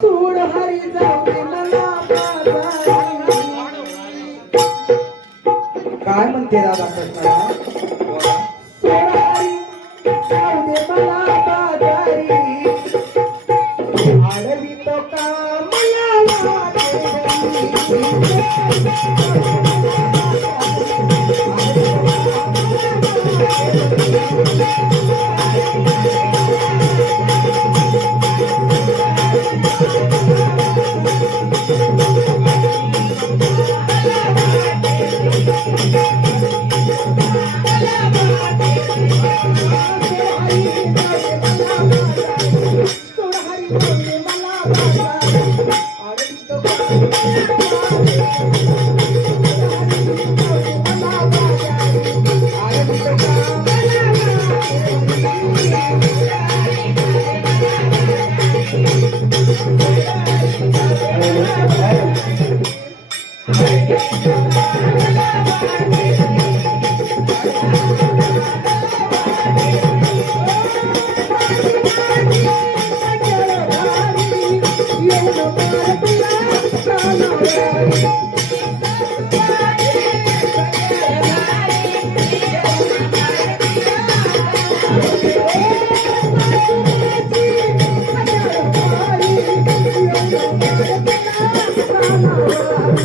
सोड हरी काय म्हणते राधा कृष्णा सोड जाऊ दे मला बाजारी. आडवी तो